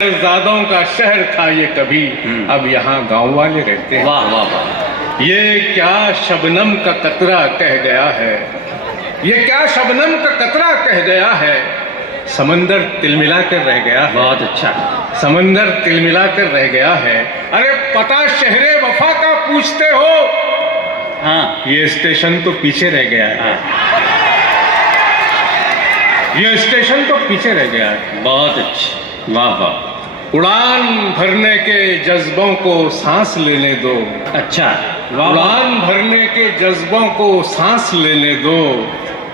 शहजादों का शहर था ये कभी, अब यहाँ गांव वाले रहते हैं। वाह वाह वाह। ये क्या शबनम का कतरा कह गया है, ये क्या शबनम का कतरा कह गया है, समंदर तिलमिला कर रह गया है। बहुत अच्छा। समंदर तिलमिला कर रह गया है। अरे पता शहरे वफा का पूछते हो, हाँ ये स्टेशन तो पीछे रह गया है। ये स्टेशन तो पीछे रह गया है। बहुत अच्छा। वाह वाह। उड़ान भरने के जज्बों को सांस लेने दो। अच्छा। वाह वाह। उड़ान भरने के जज्बों को सांस लेने दो,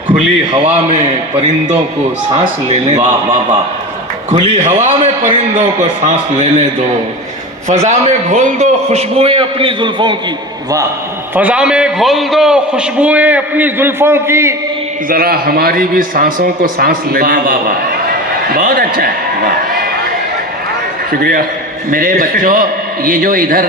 खुली हवा में परिंदों को सांस लेने दो। वाह वाह वाह। खुली हवा में परिंदों को सांस लेने दो, फजा में घोल दो खुशबुएं अपनी जुल्फों की। वाह। फजा में घोल दो खुशबुएं अपनी जुल्फों की, जरा हमारी भी सांसों को सांस लेने वाह दो। वाह वाह। बहुत अच्छा है। वाह। शुक्रिया। मेरे बच्चों, ये जो इधर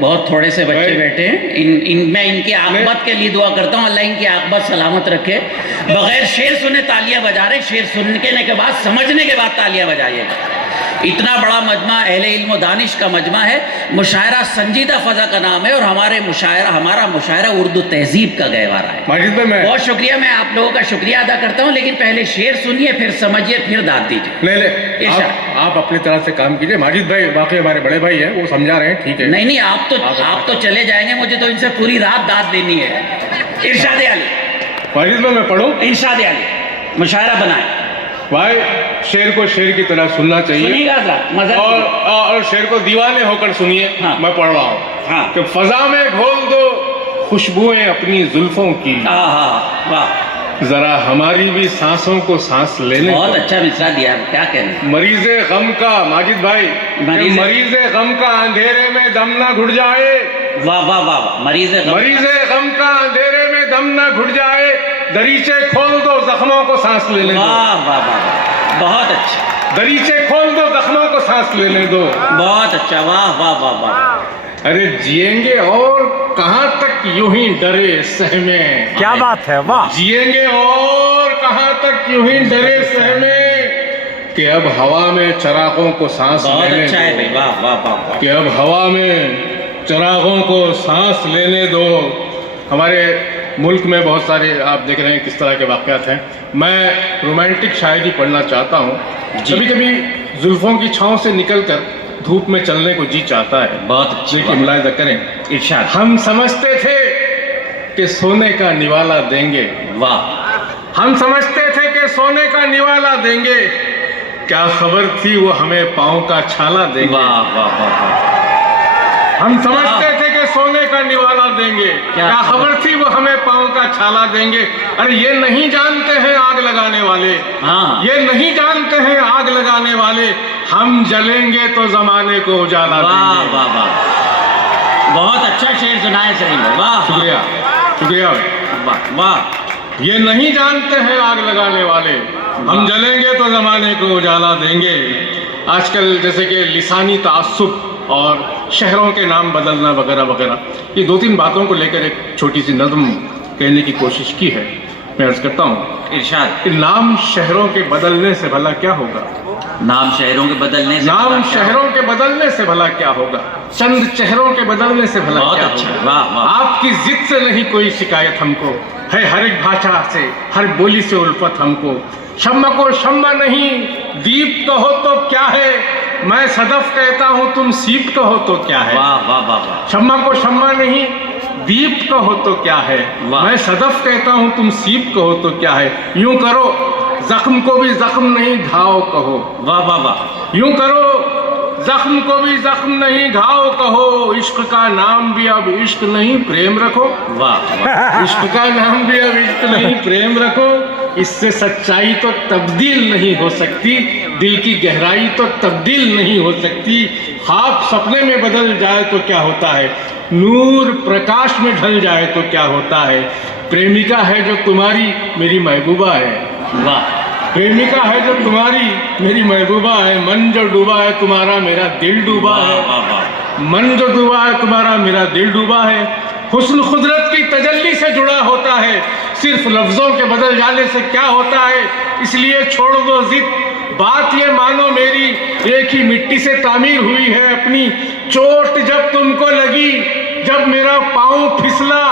बहुत थोड़े से बच्चे बैठे हैं, मैं इनकी आकबत के लिए दुआ करता हूँ, अल्लाह इनकी आकबत सलामत रखे। बगैर शेर सुने तालियां बजा रहे, शेर सुनने के बाद, समझने के बाद तालियां बजाइएगा। इतना बड़ा मजमा अहले इल्म व दानिश का मजमा है। मुशायरा संजीदा फ़ज़ा का नाम है और हमारा मुशायरा उर्दू तहजीब का गहवारा है। माजिद भाई, मैं बहुत शुक्रिया, मैं आप लोगों का शुक्रिया अदा करता हूँ, लेकिन पहले शेर सुनिए, फिर समझिए, फिर दाद दीजिए। ले आप अपनी तरह से काम कीजिए। माजिद भाई वाकई हमारे बड़े भाई हैं, वो समझा रहे हैं, ठीक है। नहीं नहीं, आप तो चले जाएंगे, मुझे तो इनसे पूरी रात दाद देनी है। इरशाद अली। माजिद भाई, मैं पढ़ूं? इरशाद अली। मुशायरा बनाए भाई, शेर को शेर की तरह सुनना चाहिए। सुनिएगा मजा। और शेर को दीवाने होकर सुनिए। हाँ। मैं पढ़ रहा हूँ। हाँ। कि फजा में घोल दो खुशबुएं अपनी जुल्फों की, वाह। जरा हमारी भी सांसों को सांस लेने बहुत दो। अच्छा मिसरा दिया, क्या कहना। मरीजे गम का, माजिद भाई, मरीजे गम का अंधेरे में दम ना घुट जाए। वाह वाह वाह। मरीजे गम का अंधेरे में दम ना घुट जाए, दरीचे खोल दो जख्मों को सांस लेने दो। वाह वाह वाह। बहुत अच्छा। दरीचे खोल दो जख्मों को सांस लेने दो। बहुत अच्छा। वाह वाह वाह वाह। अरे जिएंगे और कहाँ तक यूं ही डरे सहमे। क्या बात है, वाह। जिएंगे और कहाँ तक यूं ही डरे सहमे, कि अब हवा में चरागों को सांस बहुत लेने अच्छा है भाई। दो। वाह वाह वाह। कि अब हवा में चरागों को सांस लेने दो। हमारे मुल्क में बहुत सारे आप देख रहे हैं किस तरह के वाक़यात हैं। मैं रोमांटिक शायरी पढ़ना चाहता हूँ। कभी कभी जुल्फों की छाँव से निकलकर धूप में चलने को जी चाहता है। बहुत अच्छी देखिए, मुलाहिजा करें। इरशाद। हम समझते थे कि सोने का निवाला देंगे। वाह। हम समझते थे कि सोने का निवाला देंगे, क्या खबर थी वो हमें पाँव का छाला देंगे। वाह वाह वाह। हम समझते थे कि सोने का निवाला देंगे, क्या खबर थी वो हमें पाँव का छाला देंगे। अरे ये नहीं जानते हैं आग लगाने वाले, हाँ। ये नहीं जानते हैं आग लगाने वाले, हम जलेंगे तो जमाने को उजाला वाह देंगे। वाह वाह। बहुत अच्छा शेर सुनाए सलीम भाई। वाह। शुक्रिया शुक्रिया। वाह वाह। ये नहीं जानते हैं आग लगाने वाले, हम जलेंगे तो जमाने को उजाला देंगे। आजकल जैसे कि लिसानी तासुब और शहरों के नाम बदलना वगैरह वगैरह, ये दो तीन बातों को लेकर एक छोटी सी नज़्म कहने की कोशिश की है। मैं अर्ज करता हूँ, इरशाद। कि नाम शहरों के बदलने से भला क्या होगा। नाम शहरों के बदलने से नाम शहरों के बदलने से भला क्या होगा, चंद चेहरों के बदलने से भला बहुत क्या अच्छा। होगा। वाह वाह। आपकी जिद से नहीं कोई शिकायत हमको, है हर एक भाषा से, हर बोली से उल्फत हमको। शम्मा को शम्मा नहीं दीप कहो तो क्या है, मैं सदफ कहता हूँ तुम सीप कहो तो क्या है। वाह वाह वाह वाह। शम्मा को शम्मा नहीं दीप कहो तो क्या है, मैं सदफ कहता हूँ तुम सीप कहो तो क्या है। यूं करो जख्म को भी जख्म नहीं घाव कहो। वाह वाह वाह। यूं करो जख्म को भी जख्म नहीं घाव कहो, इश्क का नाम भी अब इश्क नहीं प्रेम रखो। वाह। इश्क का नाम भी अब इश्क नहीं प्रेम रखो, इससे सच्चाई तो तब्दील नहीं हो सकती, दिल की गहराई तो तब्दील नहीं हो सकती। ख्वाब सपने में बदल जाए तो क्या होता है, नूर प्रकाश में ढल जाए तो क्या होता है। प्रेमिका है जो तुम्हारी मेरी महबूबा है। वाह। प्रेमिका है जो तुम्हारी मेरी महबूबा है, मन जो डूबा है तुम्हारा मेरा दिल डूबा है। वाह वाह। मन जो डूबा है तुम्हारा मेरा दिल डूबा है। हुस्न खुदरत की तजल्ली से जुड़ा होता है, सिर्फ लफ्जों के बदल जाने से क्या होता है। इसलिए छोड़ दो जिद बात ये मानो मेरी, एक ही मिट्टी से तामीर हुई है अपनी। चोट जब तुमको लगी, जब मेरा पाँव फिसला,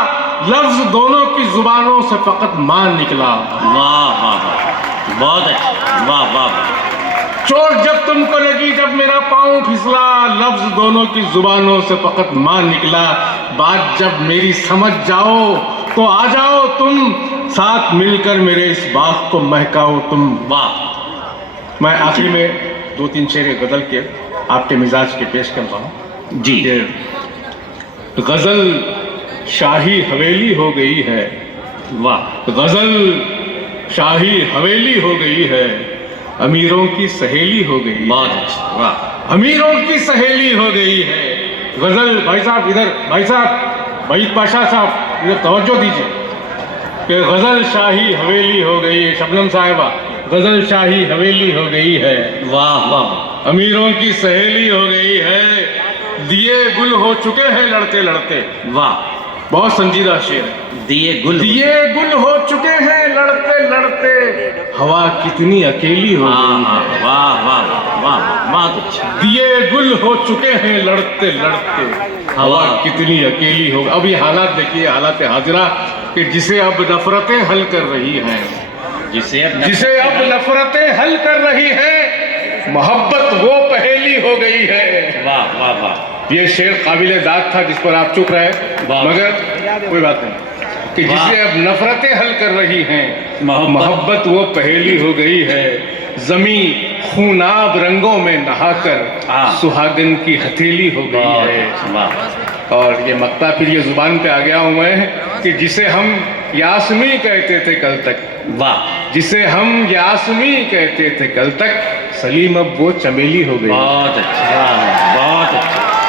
लफ्ज दोनों की जुबानों से फकत मान निकला। वाह वाह वाह, बहुत अच्छा, वाह वाह वाह। चोट जब तुमको लगी, जब मेरा पाँव फिसला, लफ्ज दोनों की जुबानों से फकत मान निकला। बात जब मेरी समझ जाओ तो आ जाओ तुम, साथ मिलकर मेरे इस बाग को महकाओ तुम। वाह मैं आखिर में 2-3 शेर गजल के आपके मिजाज के पेश करता हूँ जी। कि गजल शाही हवेली हो गई है, वाह गजल शाही हवेली हो गई है, अमीरों की सहेली हो गई। बहुत अच्छा, वाह अमीरों की सहेली हो गई है गजल। भाई साहब इधर, भाई साहब वहीद पाशा साहब इधर तवज्जो दीजिए कि गजल शाही हवेली हो गई है। शबनम साहिबा, गजल शाही हवेली हो गई है, वाह वाह, अमीरों की सहेली हो गई है, दिए गुल हो चुके हैं लड़ते लड़ते। वाह, बहुत संजीदा शेर है। दिए गुल, दिए गुल हो चुके हैं लड़ते लड़ते, हवा कितनी अकेली हो गई है। वाह वाह वाह, बहुत अच्छा। दिए गुल हो चुके हैं लड़ते लड़ते, हवा कितनी अकेली हो। अब ये हालात देखिए, हालात हाजिरा कि जिसे अब नफरतें हल कर रही हैं, जिसे अब नफरतें हल कर रही हैं, मोहब्बत वो पहेली हो गई है। वाह वाह वाह, ये शेर काबिले दाद था जिस पर आप चुप रहे, मगर कोई बात नहीं कि जिसे अब नफरतें हल कर रही हैं, मोहब्बत वो पहेली हो गई है। जमी खूनाब रंगों में नहाकर सुहागन की हथेली हो गई है। और ये मक्ता फिर ये जुबान पे आ गया हूं मैं कि जिसे हम यास्मी कहते थे कल तक, वाह, जिसे हम यास्मी कहते थे कल तक, सलीम अब वो चमेली हो गई। बहुत अच्छा,